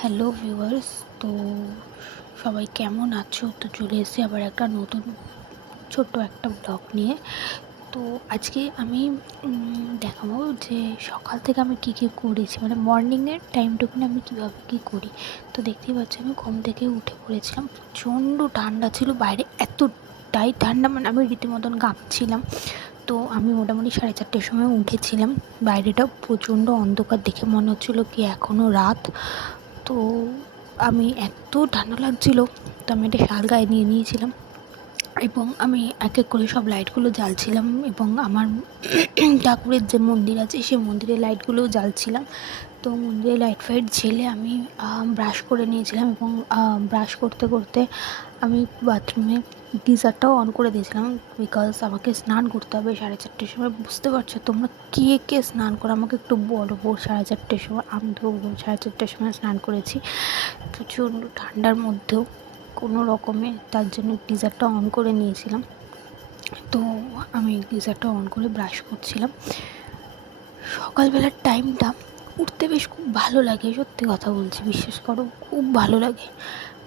Hello viewers. তো সবাই কেমন আছো? তো চলে এসেছি আবার একটা নতুন ছোট্ট একটা ব্লগ নিয়ে। তো আজকে আমি দেখাবো যে সকাল থেকে আমি কী কী করেছি, মানে মর্নিংয়ের টাইমটুকুনি আমি কীভাবে কী করি। তো দেখতেই পাচ্ছি আমি ঘুম থেকে উঠে পড়েছিলাম, প্রচণ্ড ঠান্ডা ছিল বাইরে, এতটাই ঠান্ডা মানে আমি রীতিমতন কাঁপছিলাম। তো আমি মোটামুটি 4:30টার সময় উঠেছিলাম। বাইরেটা প্রচণ্ড অন্ধকার, দেখে মনে হচ্ছিলো কি এখনও রাত। তো আমি এত ঠান্ডা লাগছিলো, তো আমি একটা শাল গায়ে নিয়ে নিয়েছিলাম এবং আমি এক এক করে সব লাইটগুলো জ্বালছিলাম এবং আমার ঠাকুরের যে মন্দির আছে সেই মন্দিরের লাইটগুলোও জ্বালছিলাম। তো মন্দিরে লাইট ফাইট ঝেলে আমি ব্রাশ করে নিয়েছিলাম এবং ব্রাশ করতে করতে আমি বাথরুমে গিজারটাও অন করে দিয়েছিলাম, বিকজ আমাকে স্নান করতে হবে 4:30টার সময়। বুঝতে পারছো তোমরা কে কে স্নান করো? আমাকে একটু বলো। 4:30টার সময় আমি তো 4:30টার সময় স্নান করেছি প্রচণ্ড ঠান্ডার মধ্যেও কোনো রকমে, তার জন্য গিজারটা অন করে নিয়েছিলাম। তো আমি গিজারটা অন করে ব্রাশ করছিলাম। সকালবেলার টাইমটা উঠতে বেশ খুব ভালো লাগে, সত্যি কথা বলছি, বিশ্বাস করো খুব ভালো লাগে।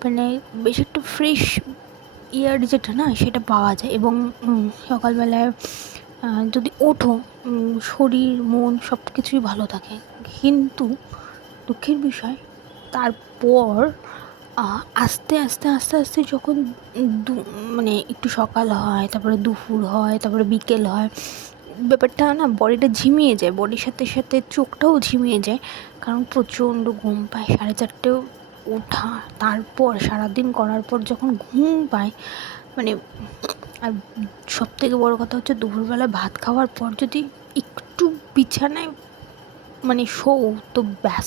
মানে বেশ একটু ফ্রেশ এয়ার যেটা না সেটা পাওয়া যায় এবং সকালবেলায় যদি ওঠো শরীর মন সব কিছুই ভালো থাকে। কিন্তু দুঃখের বিষয় তারপর আস্তে আস্তে আস্তে আস্তে যখন মানে একটু সকাল হয়, তারপরে দুপুর হয়, তারপরে বিকেল হয়, ব্যাপারটা না বডিটা ঝিমিয়ে যায়, বডির সাথে সাথে চোখটাও ঝিমিয়ে যায়, কারণ প্রচণ্ড ঘুম পায়। 4:30টায় ওঠা, তারপর সারাদিন করার পর যখন ঘুম পায় মানে, আর সবথেকে বড় কথা হচ্ছে দুপুরবেলা ভাত খাওয়ার পর যদি একটু বিছানায় মানে শোও তো ব্যাস,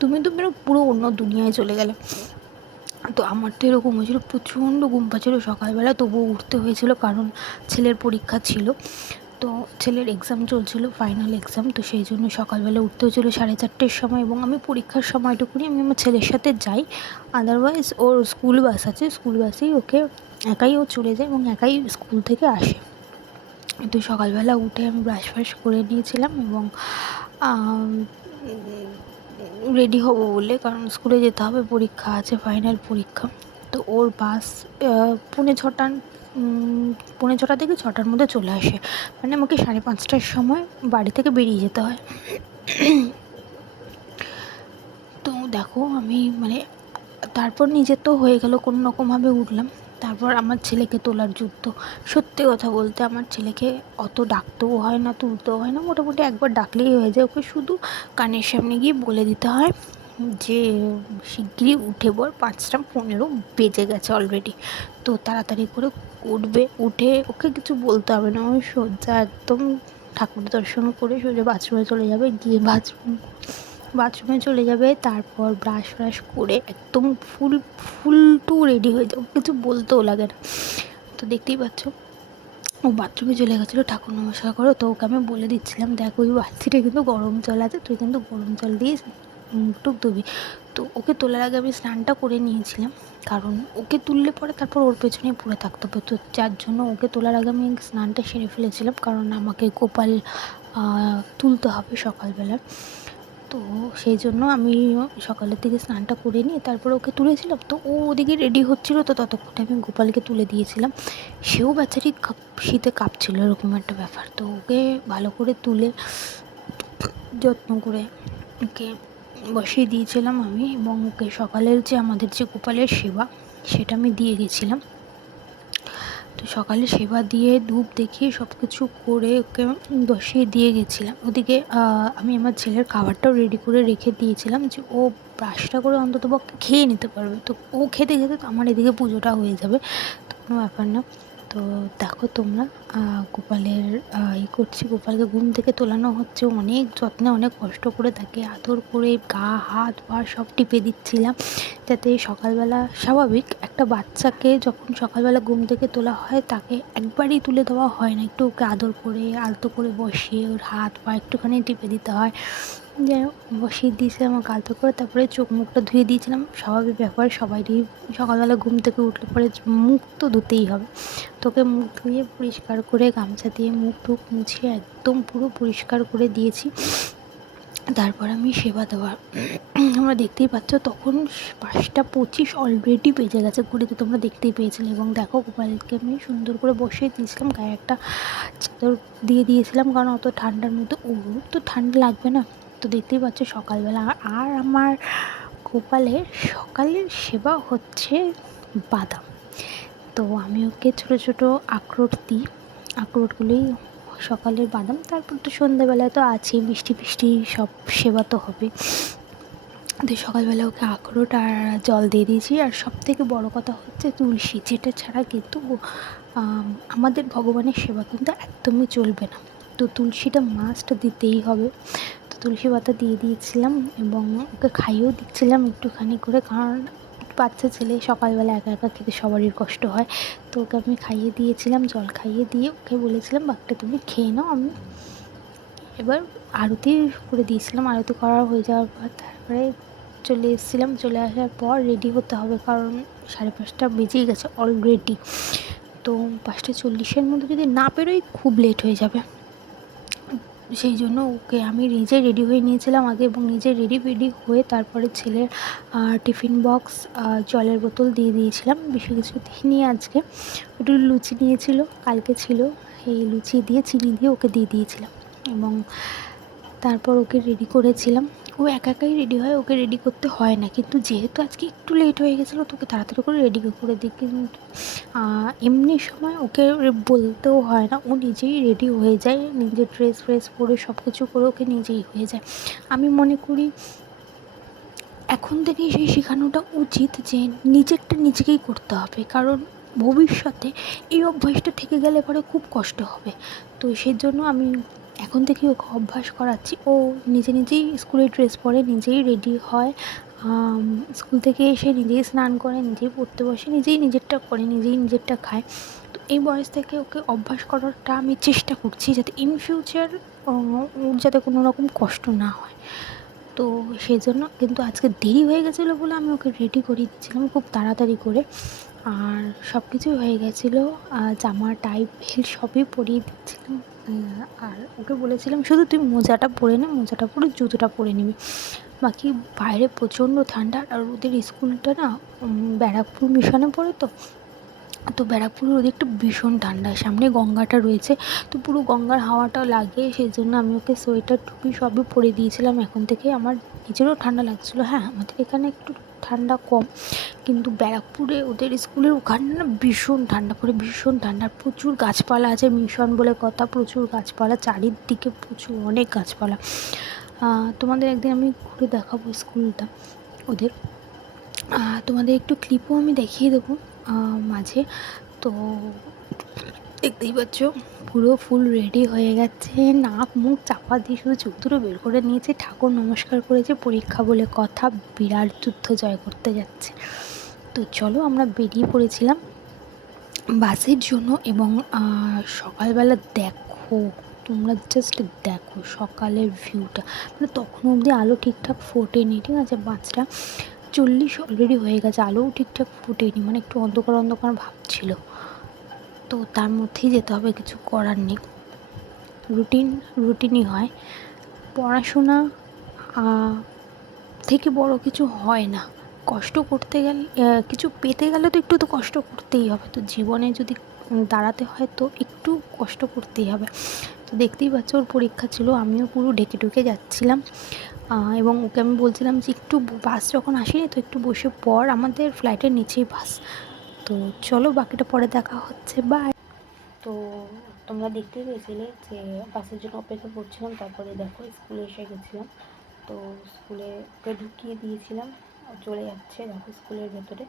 তুমি তো পুরো অন্য দুনিয়ায় চলে গেলে। তো আমার তো এরকম হয়েছিলো, প্রচণ্ড ঘুম পাচ্ছিলো সকালবেলা, তবুও উঠতে হয়েছিল কারণ ছেলের পরীক্ষা ছিল। তো ছেলের এক্সাম চলছিলো, ফাইনাল এক্সাম, তো সেই জন্য সকালবেলা উঠতে হয়েছিলো 4:30টার সময়। এবং আমি পরীক্ষার সময়টুকুনি আমি আমার ছেলের সাথে যাই, আদারওয়াইজ ওর স্কুল বাস আছে, স্কুল বাসেই ওকে একাই ও চলে যায় এবং একাই স্কুল থেকে আসে। তো সকালবেলা উঠে আমি ব্রাশ ফ্রাশ করে নিয়েছিলাম এবং রেডি হব বলে, কারণ স্কুলে যেতে হবে, পরীক্ষা আছে, ফাইনাল পরীক্ষা। তো ওর বাস 6:45 6:45 থেকে 6টার মধ্যে চলে আসে, মানে আমাকে 5:30টার সময় বাড়ি থেকে বেরিয়ে যেতে হয়। তো দেখো আমি মানে তারপর নিজের তো হয়ে গেল, কোনো রকমভাবে উঠলাম। তারপর আমার ছেলেকে তোলার যুদ্ধ। সত্যি কথা বলতে আমার ছেলেকে অত ডাকতেও হয় না, তুলতেও হয় না, মোটামুটি একবার ডাকলেই হয়ে যায়। ওকে শুধু কানের সামনে গিয়ে বলে দিতে হয় যে শিগগিরই উঠে পড়, 5:15 বেজে গেছে অলরেডি। তো তাড়াতাড়ি করে উঠবে, উঠে ওকে কিছু বলতে হবে না, ওই সোজা একদম ঠাকুর দর্শন করে সোজা বাথরুমে চলে যাবে, গিয়ে বাথরুমে চলে যাবে, তারপর ব্রাশ ফ্রাশ করে একদম ফুল টু রেডি হয়ে যাবে, কিছু বলতেও লাগে না। তো দেখতেই পাচ্ছ ও বাথরুমে চলে গেছিলো ঠাকুর নমস্কার করো। তো ওকে আমি বলে দিচ্ছিলাম, দেখ ওই বালতিটা কিন্তু গরম জল আছে, তুই কিন্তু গরম জল দিয়ে মুখটুক ধুবি। তো ওকে তোলার আগে আমি স্নানটা করে নিয়েছিলাম, কারণ ওকে তুললে পরে তারপর ওর পেছনেই পড়ে থাকতে হবে। তো যার জন্য ওকে তোলার আগে আমি স্নানটা সেরে ফেলেছিলাম, কারণ আমাকে গোপাল তুলতে হবে সকালবেলা। তো সেই জন্য আমি সকালের দিকে স্নানটা করে নিয়ে তারপর ওকে তুলেছিলাম। তো ও ওদিকে রেডি হচ্ছিলো, তো ততক্ষণে আমি গোপালকে তুলে দিয়েছিলাম। সেও বেচারি শীতে কাঁপছিলো, এরকম একটা ব্যাপার। তো ওকে ভালো করে তুলে যত্ন করে ওকে বসিয়ে দিয়েছিলাম আমি, এবং ওকে সকালের যে আমাদের যে গোপালের সেবা সেটা আমি দিয়ে গেছিলাম। তো সকালে সেবা দিয়ে ধূপ দেখিয়ে সব কিছু করে ওকে বসিয়ে দিয়ে গেছিলাম। ওদিকে আমি আমার ছেলের খাবারটাও রেডি করে রেখে দিয়েছিলাম, যে ও ব্রাশটা করে অন্ততপক্ষে খেয়ে নিতে পারবে। তো ও খেতে খেতে তো আমার এদিকে পুজোটা হয়ে যাবে, তো কোনো ব্যাপার না। তো দেখো তোমরা গোপালের করছি, গোপালকে ঘুম থেকে তোলানো হচ্ছে, অনেক যত্নে অনেক কষ্ট করে তাকে আদর করে গা হাত পা সব টিপে দিচ্ছিলাম, যাতে সকালবেলা স্বাভাবিক একটা বাচ্চাকে যখন সকালবেলা ঘুম থেকে তোলা হয় তাকে একবারই তুলে দেওয়া হয় না, একটু ওকে আদর করে আলতো করে বসিয়ে ওর হাত পা একটুখানি টিপে দিতে হয়। যাই হোক বসিয়ে দিয়েছিলাম আমাকে আলতো করে, তারপরে চোখ মুখটা ধুয়ে দিয়েছিলাম, স্বাভাবিক ব্যাপার, সবারই সকালবেলা ঘুম থেকে উঠলে পরে মুখ তো ধুতেই হবে। তোকে মুখ ধুয়ে পরিষ্কার করে গামছা দিয়ে মুখ টুক মুছিয়ে একদম পুরো পরিষ্কার করে দিয়েছি। তারপর আমি সেবা দেওয়ার তোমরা দেখতেই পাচ্ছ তখন 5:25 অলরেডি বেজে গেছে ঘড়িতে, তোমরা দেখতেই পেয়েছিলে। এবং দেখো গোপালকে আমি সুন্দর করে বসিয়ে দিয়েছিলাম, গায়ে একটা চাদর দিয়ে দিয়েছিলাম, কারণ অত ঠান্ডার মধ্যে ওর তো ঠান্ডা লাগবে না। তো দেখতেই পাচ্ছ সকালবেলা আর আমার গোপালের সকালের সেবা হচ্ছে বাদাম। তো আমি ওকে ছোটো ছোটো আখরোট দিই, আখরোটগুলোই সকালের বাদাম। তারপর তো সন্ধ্যেবেলায় তো আছেই মিষ্টি ফিষ্টি সব সেবা তো হবে। তো সকালবেলা ওকে আখরোট আর জল দিয়ে দিয়েছি। আর সবথেকে বড় কথা হচ্ছে তুলসী, যেটা ছাড়া কিন্তু আমাদের ভগবানের সেবা কিন্তু একদমই চলবে না। তো তুলসীটা মাস্ট দিতেই হবে। তো তুলসী পাতা দিয়ে দিয়েছিলাম এবং ওকে খাইয়েও দিচ্ছিলাম একটুখানি করে, কারণ বাচ্চা ছেলে সকালবেলা একা একা খেতে সবারই কষ্ট হয়। তো ওকে আমি খাইয়ে দিয়েছিলাম, জল খাইয়ে দিয়ে ওকে বলেছিলাম বাকিটা তুমি খেয়ে নাও। আমি এবার আরতি করে দিয়েছিলাম, আরতি করা হয়ে যাওয়ার পর তারপরে চলে এসেছিলাম। চলে আসার পর রেডি হতে হবে, কারণ 5:30 বেজেই গেছে অলরেডি। তো 5:40-এর মধ্যে যদি না বেরোই খুব লেট হয়ে যাবে। সেই জন্য ওকে আমি নিজে রেডি হয়ে নিয়েছিলাম আগে, এবং নিজে রেডি হয়ে তারপরে ছেলের টিফিন বক্স, জলের বোতল দিয়ে দিয়েছিলাম। বেশি কিছু দিইনি আজকে, একটু লুচি নিয়েছিল কালকে ছিল, এই লুচি দিয়ে চিনি দিয়ে ওকে দিয়ে দিয়েছিলাম। এবং তারপর ওকে রেডি করেছিলাম। ও একা একাই রেডি হয়, ওকে রেডি করতে হয় না, কিন্তু যেহেতু আজকে একটু লেট হয়ে গেছিলো তোকে তাড়াতাড়ি করে রেডি করে দিই। কিন্তু এমনি সময় ওকে বলতেও হয় না, ও নিজেই রেডি হয়ে যায়, নিজের ড্রেস ফ্রেস পরে সব কিছু করে ওকে নিজেই হয়ে যায়। আমি মনে করি এখন থেকেই সেই শেখানোটা উচিত যে নিজেরটা নিজেকেই করতে হবে, কারণ ভবিষ্যতে এই অভ্যাসটা থেকে গেলে পরে খুব কষ্ট হবে। তো সেই জন্য আমি এখন থেকেই ওকে অভ্যাস করাচ্ছি। ও নিজে নিজেই স্কুলের ড্রেস পরে, নিজেই রেডি হয়, স্কুল থেকে এসে নিজেই স্নান করে, নিজেই পড়তে বসে, নিজেই নিজেরটা করে, নিজেই নিজেরটা খায়। তো এই বয়স থেকে ওকে অভ্যাস করাটা আমি চেষ্টা করছি, যাতে ইন ফিউচার ওর যাতে কোনো রকম কষ্ট না হয়। তো সেই জন্য কিন্তু আজকে দেরি হয়ে গেছিলো বলে আমি ওকে রেডি করিয়ে দিচ্ছিলাম খুব তাড়াতাড়ি করে। আর সব কিছুই হয়ে গেছিলো, জামা টাই বেল্ট সবই পরিয়ে দিচ্ছিলাম। আর ওকে বলেছিলাম শুধু তুই মোজাটা পরে নে, মোজাটা পরে জুতোটা পরে নিবি, বাকি বাইরে প্রচণ্ড ঠান্ডা। আর ওদের স্কুলটা না ব্যারাকপুর মিশনে পড়ে, তো ব্যারাকপুরের ওদিকটা ভীষণ ঠান্ডা, সামনে গঙ্গাটা রয়েছে, তো পুরো গঙ্গার হাওয়াটা লাগে। সেই জন্য আমি ওকে সোয়েটার টুপি সবই পরে দিয়েছিলাম। এখন থেকে আমার নিজেরও ঠান্ডা লাগছিলো। হ্যাঁ, আমাদের এখানে একটু ঠান্ডা কম, কিন্তু ব্যারাকপুরে ওদের স্কুলের ওখানে না ভীষণ ঠান্ডা পড়ে, ভীষণ ঠান্ডা। প্রচুর গাছপালা আছে, মিশন বলে কথা, প্রচুর গাছপালা চারিদিকে, প্রচুর অনেক গাছপালা। তোমাদের একদিন আমি ঘুরে দেখাবো স্কুলটা ওদের, তোমাদের একটু ক্লিপও আমি দেখিয়ে দেবো মাঝে। তো দেখতেই পাচ্ছ পুরো ফুল রেডি হয়ে গেছে, নাক মুখ চাপা দিয়ে শুধু চোখ দুটো বের করে নিয়েছে, ঠাকুর নমস্কার করেছে, পরীক্ষা বলে কথা, বিরাট যুদ্ধ জয় করতে যাচ্ছে। তো চলো আমরা বেরিয়ে পড়েছিলাম বাসের জন্য। এবং সকালবেলা দেখো, তোমরা জাস্ট দেখো সকালের ভিউটা, মানে তখন অবধি আলো ঠিকঠাক ফোটেনি, ঠিক আছে, 5:40 অলরেডি হয়ে গেছে, আলোও ঠিকঠাক ফোটেনি, মানে একটু অন্ধকার অন্ধকার ভাব ছিল। তো তার মধ্যেই যেতে হবে, কিছু করার নেই, রুটিনই হয়। পড়াশোনা থেকে বড় কিছু হয় না, কষ্ট করতে গেলে, কিছু পেতে গেলে তো একটু তো কষ্ট করতেই হবে। তো জীবনে যদি দাঁড়াতে হয় তো একটু কষ্ট করতেই হবে। তো দেখতেই পাচ্ছ ওর পরীক্ষা ছিল, আমিও পুরো ঢেকে ঢুকে যাচ্ছিলাম। এবং ওকে আমি বলছিলাম যে একটু বাস যখন আসেনি তো একটু বসে পড়, আমাদের ফ্লাইটের নিচেই বাস। তো চলো বাকিটা পরে দেখা হচ্ছে, বাই। তো তোমরা দেখতেই পেয়েছিলে যে বাসের জন্য অপেক্ষা করছিলাম, তারপরে দেখো স্কুলে এসে গেছিলাম। তো স্কুলে ওকে ঢুকিয়ে দিয়েছিলাম, চলে যাচ্ছে দেখো স্কুলের ভেতরে।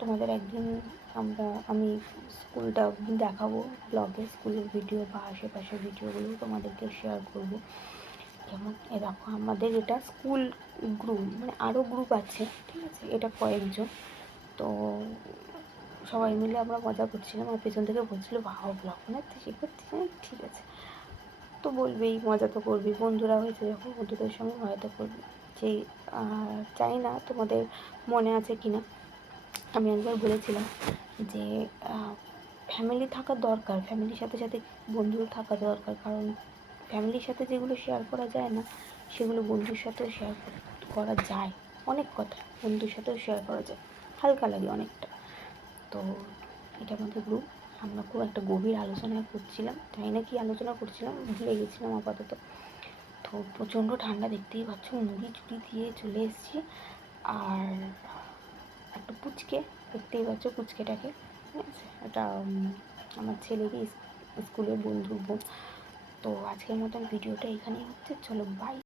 তোমাদের একদিন আমি স্কুলটা দেখাবো ব্লগে, স্কুলের ভিডিও বা আশেপাশের ভিডিওগুলো তোমাদেরকে শেয়ার করব। যেমন দেখো আমাদের এটা স্কুল গ্রুপ, মানে আরও গ্রুপ আছে, ঠিক আছে, এটা কয়েকজন। তো সবাই মিলে আমরা মজা করছিলাম, আর পেছন থেকে বলছিলো ভাও ব্লগ বানাচ্ছিস, করছিস, ঠিক আছে, তো বলবেই, মজা তো করবি, বন্ধুরা হয়েছে যখন বন্ধুদের সঙ্গে মজা তো করবি। যে জানি না তোমাদের মনে আছে কি না, আমি একবার বলেছিলাম যে ফ্যামিলি থাকা দরকার, ফ্যামিলির সাথে সাথে বন্ধুও থাকা দরকার, কারণ ফ্যামিলির সাথে যেগুলো শেয়ার করা যায় না সেগুলো বন্ধুর সাথেও শেয়ার করা যায়। অনেক কথা বন্ধুর সাথেও শেয়ার করা যায়, হালকা লাগে অনেকটা। তো এটা আমাদের গ্রুপ। আমরা খুব একটা গভীর আলোচনা করছিলাম, তাই না কি আলোচনা করছিলাম ভুলে গেছিলাম আপাতত। তো প্রচণ্ড ঠান্ডা, দেখতেই পাচ্ছ, মুড়ি চুড়ি দিয়ে চলে এসেছি। আর একটা পুচকে, দেখতেই পাচ্ছ পুচকেটাকে, ঠিক আছে, এটা আমার ছেলেরই স্কুলের বন্ধুর বোন। তো আজকের মতন ভিডিওটা এখানেই হচ্ছে, চলো বাই।